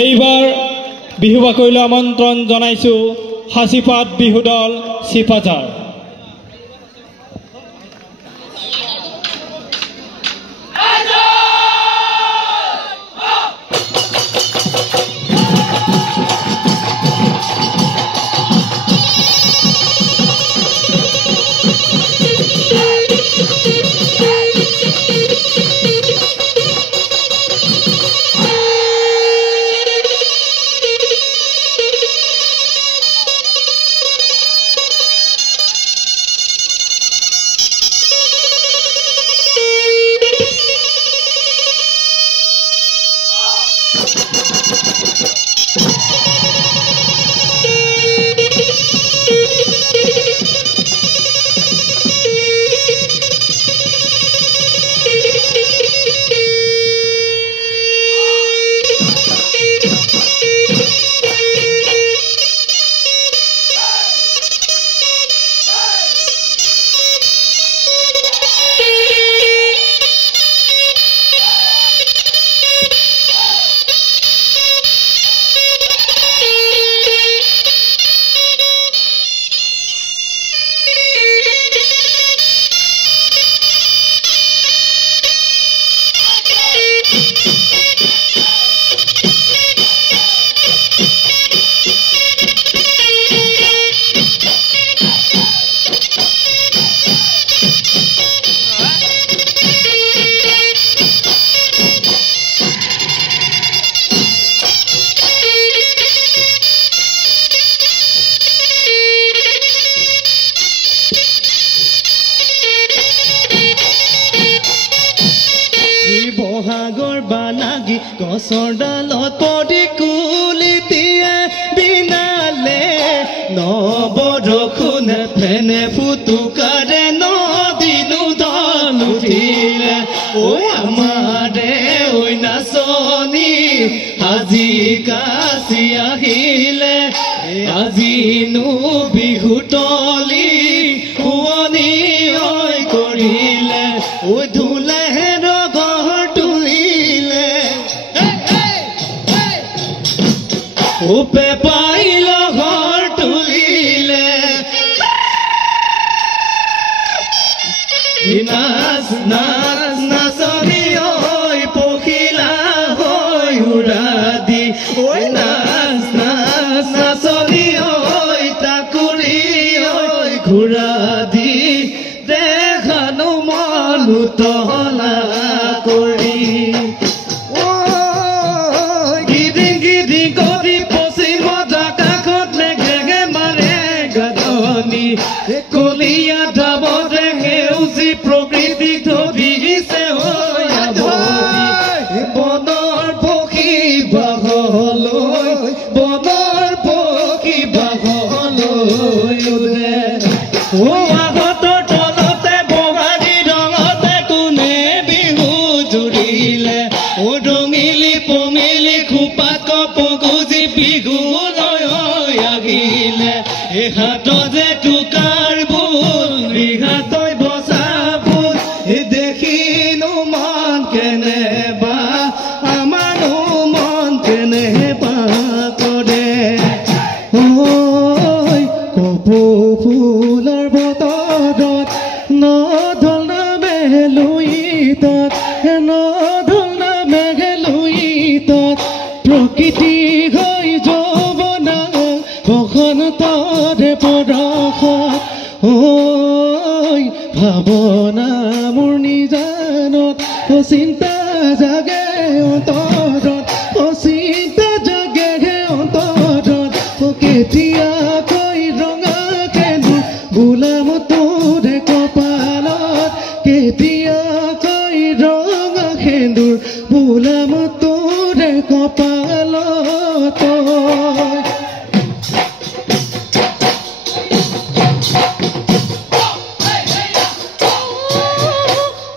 এইবাৰ বিহু বাকৰিলৈ আমন্ত্ৰণ জনাইছো হাচিপাত বিহু দল চিপাজাৰ। গছৰ ডালত পৰি কুলিটিয়ে বিনালে নবৰষুণে ফেনে ফুটুকাৰে নদীনো ঢল উঠিলে ঐ আমাৰে ঐ নাচনী আজি কাছি আহিলে আজিনো বিহু তলি শুৱনি ঐ কৰিলে ঐ ধুলেহে উপে পাইল ঘৰ তুলিলে নাচ নাচ নাচনি ঐ পখিলা হৈ উৰা দি ঐ নাচ নাচ নাচনি ঐ তাকুৰি ঐ ঘূৰা দি দেখানো মন উতলা কৰি কলিয়া ধাবতে সেউজী প্ৰকৃতি ধৰিছে বনৰ পক্ষী বাঘলৈ বনৰ পক্ষী বাঘলৈ আগতৰ তলতে বগাৰী ৰঙতে কোনে বিহু জুৰিলে ৰঙিলি পমিলি খোপাত কপগুজি বিহুলৈ আহিলে হাততে টুকাৰ বুল ৰিহাতৈ বচা বুল দেখিনো মন কেনেবা আমাৰো মন কেনেবা কৰে ঐ কপৌ ফুলৰ বতৰত নধল মেঘলুইতত নধল মেঘলুইতত প্ৰকৃতি হৈ যৌৱনা বসন্তৰে পৰশত ঐ ভাৱনা মোৰ নিজানত চিন্তা জাগে অন্তৰত চিন্তা জাগে অন্তৰত কেতিয়াকৈ ৰঙা সেন্দুৰ গোলাম তোৰে কপালত কেতিয়াকৈ ৰঙা সেন্দুৰ গোলাম তোৰে কপালত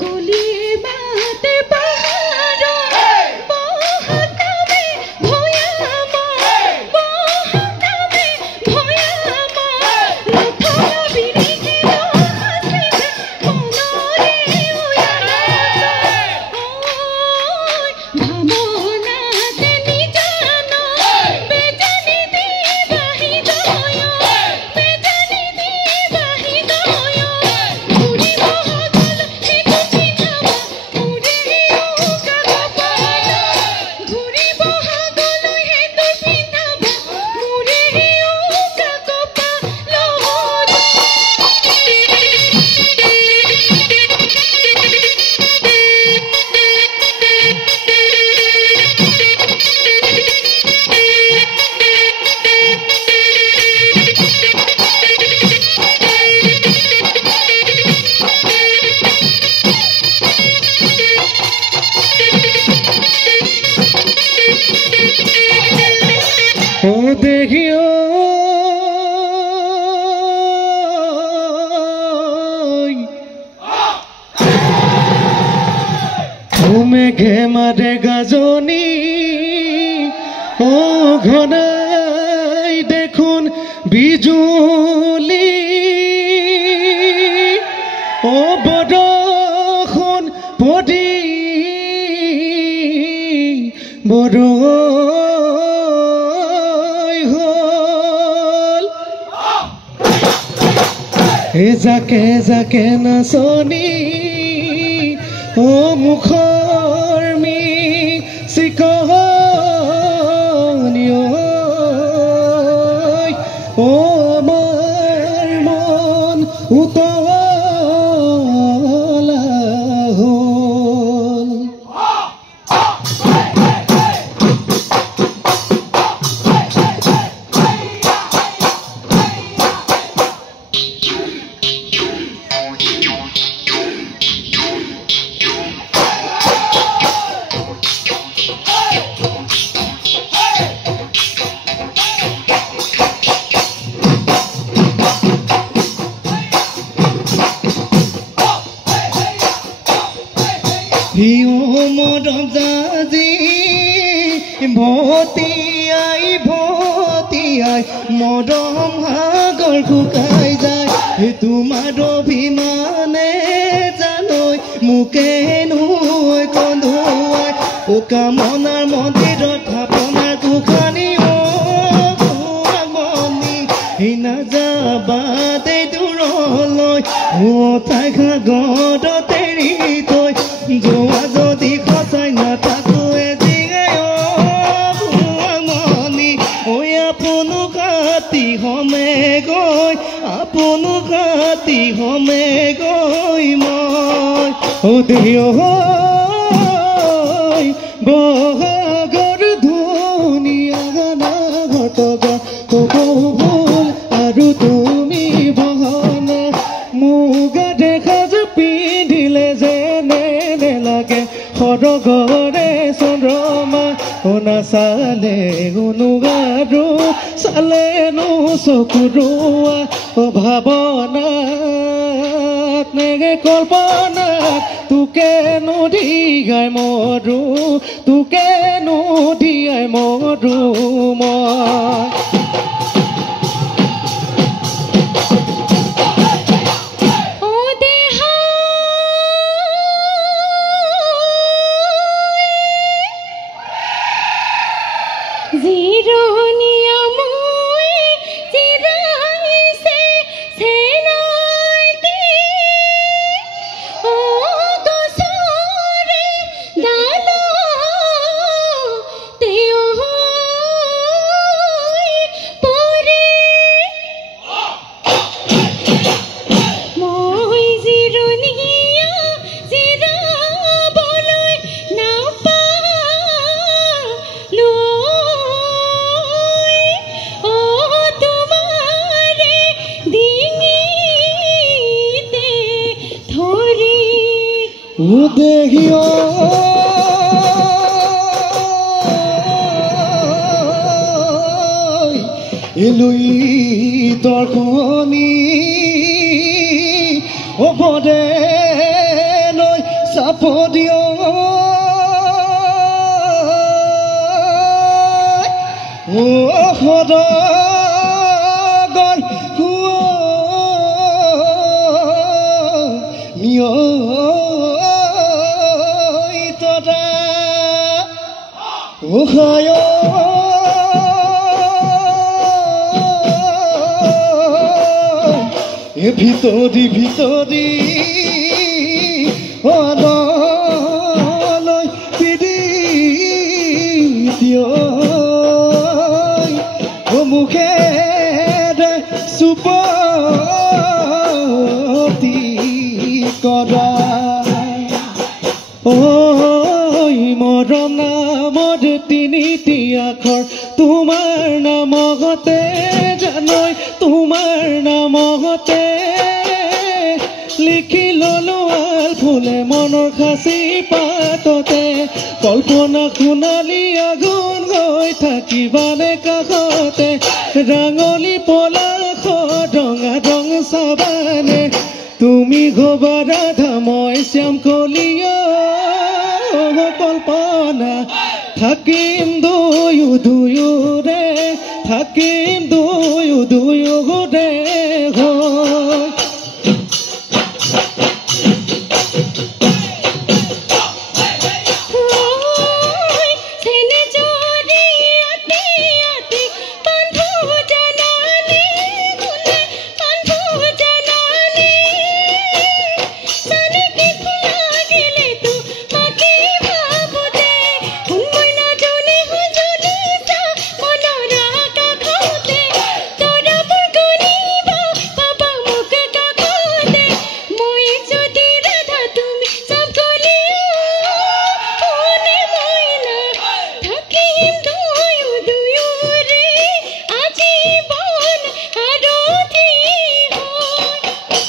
কুলি বাতে পাহাৰৰ দেখিও মেঘে মাৰে গাজনি ও ঘনাই দেখুন বিজুলি ও বৰষুণ পৰি বড় হল জাকে জাকে নাচনি ও মুখৰ চিকনি ও আমাৰ মন উতলা হ'ল মৰম জাজি ভতিয়াই মৰম সাগৰ শুকাই যায় তোমাৰ অভিমানে জানৈ মোকে নৈ কন্ধুৱাই কামনাৰ মন্দিৰত থাপনাৰ গোসানী নাযাবা দে দূৰলৈ ঠাই সাগৰত এৰি থৈ যোৱা যদি সঁচাই নাথাকোৱে জিগামনি ঐ আপোনো কাটি হমে গৈ আপোনো কাটি হমে গৈ মই দেহ বহাগৰ ধুনীয়া গানা ঘটকা কবুল আৰু তুমি বহনা মুগা দেখা যে পিন্ধিলে যেনে নেলাগে সৰগৰে চন্দ্ৰমা নাচালে অনুগাৰো চালেনো চকুৰোৱা ভাৱনাত নেগে কল্পনাত তোকে নদীয়াই মৰো তোকে নদীয়াই মৰো মই দেখিও এলুই দৰ্শনী অপদে লৈ চাপদিও সদগৰ ভিতৰি ভিতৰি অনলৈ পিদি দিয় মুখে চুপতি কৰা মৰম নামৰ তিনিটি আখৰ তোমাৰ নামতে জানৈ তোমাৰ নামতে লিখি ললো আল ফুলে মনৰ খাচি পাততে কল্পনা সোণালী আগুন গৈ থাকিবানে কাষতে ৰাঙলী পলাশত ৰঙা ৰং চাবানে তুমি হবা ৰাধা মই শ্যাম কলিয়া কল্পনা থাকিম দুয়োৰে থাকিম দুয়োৰে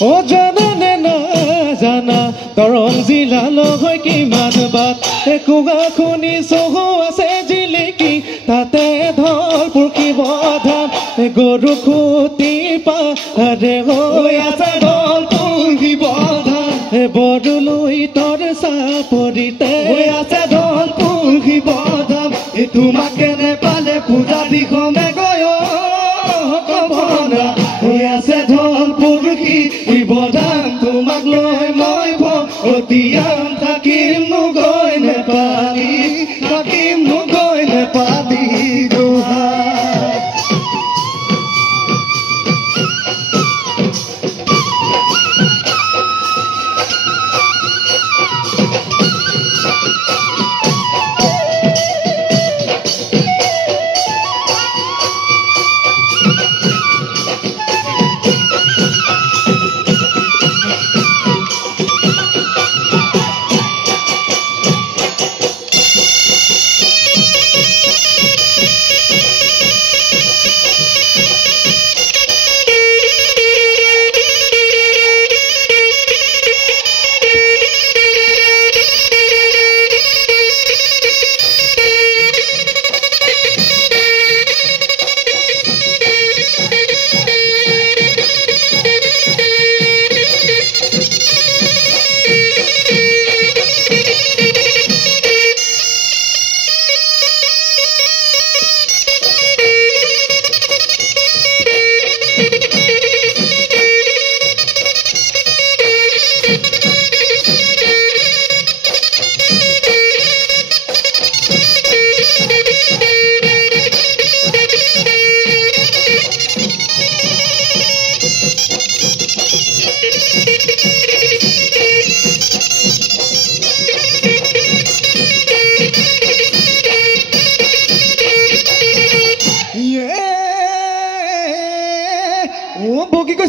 ও জানানে না জানা দৰং জিলালৈ হয় কিমান বাট একোগা খুনি চহু আছে জিলিকি তাতে ধলপুৰ কিবধান গৰু খুটি পাহাৰে হৈ আছে ধলপুৰ কিবধান বৰলৈ তৰ চাপৰিতে হৈ আছে ধলপুৰ কিবধান তোমাকে নেপালে পূজাৰী খনে গৈ কবনা হৈ আছে ধলপুৰ কিবধান তোমাক লৈ মই ভতিয়ান থাকিম গৈ নেপালী থাকিম গৈ নেপালী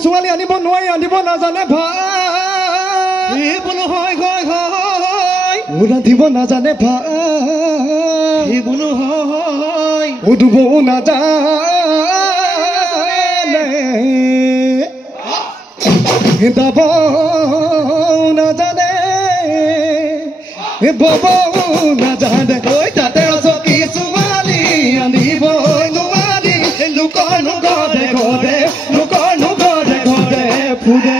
ছোৱালী আনিব নোৱাৰি আনিব নাজানে ভাই বোলো হয় হয় হয় ৰান্ধিব নাজানে ভাই বোলো হয় উদুবও নাজানে দাবও নাজানে ববও নাজানে তাতে চকী ছোৱালী আনিব নোৱাৰি লোকৰ ঘৰে ঘৰে লোকৰ ঘৰে ঘৰে ফুৰে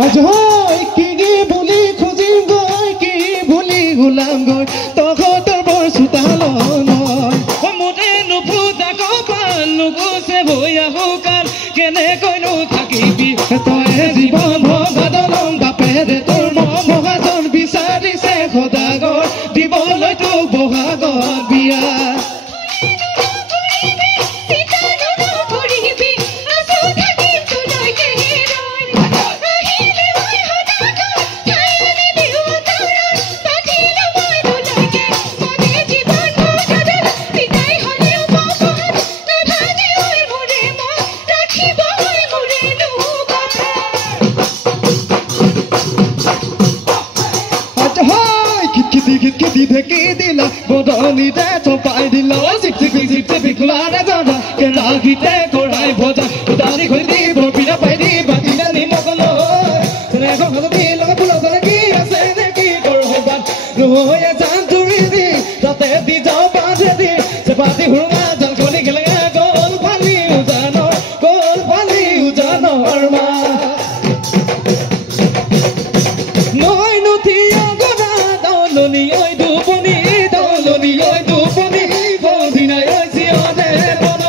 আজহৈ কি বুলি খুজিম গৈ কি বুলি গোলাম গৈ তহঁতৰ বৰ চোতাল মোৰে নুফুটা কপাল নুগুচে ভৈয়া শুকাল কেনেকৈনো থাকি তয়ে জীৱন ভগদলং বাপেৰে তোৰ মহাজন বিচাৰিছে সদাগৰ দিবলৈ তোক বহাগত বিয়া Kitty দিলা বদলিতে চপাই দিলা চিপি খোলাৰে জানা কেৰাহীতে কৰাই ভজা উদালি হৈ দিব পিৰা পাই দি বাকিলা নিমকল এখন হালধি লগা ফুলজনে কি আছে নে কি কৰো হবাত নহয়ে জান তুৰি দি তাতে দি যাওঁ বাঁধে দি চেপাতি হুৰুঙা জাল খনি গেলে গল পানী উজানৰ মা নৈ নথি অগনা দলনি ঐ দুপনি বদিনাই ঐ চিয়নে বন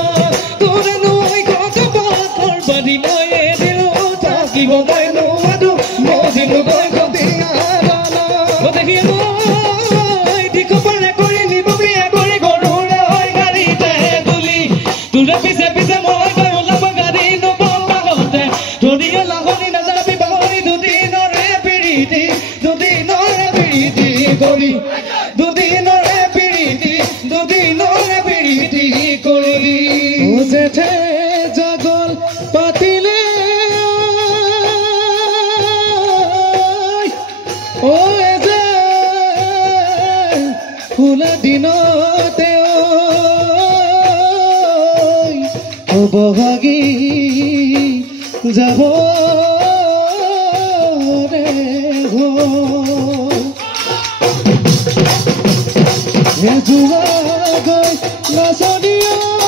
তোৰে নৈ ককপৰ বাদি ময়ে দিলো থাকিব মই নোৱাৰো মজিলো গৈ খতিয়া দেখি মই দিখ পাৰে কৰি নিব বিয়া কৰি গৰুৰে হৈ গাড়ীতে তুলি তোৰে পিছে মই গৈ ওলাব গাড়ী নবতে ধৰিয়ে লাহনি নাযাবি বাহৰি দুদিনৰে পিৰিতি কৰি দুদিনৰে পিৰিতি কৰি জেঠে জাগল পাতিলে ঐ যে ফুলা দিনতে বহাগী যাব ৰে যোৱা গৈ নাচনীয়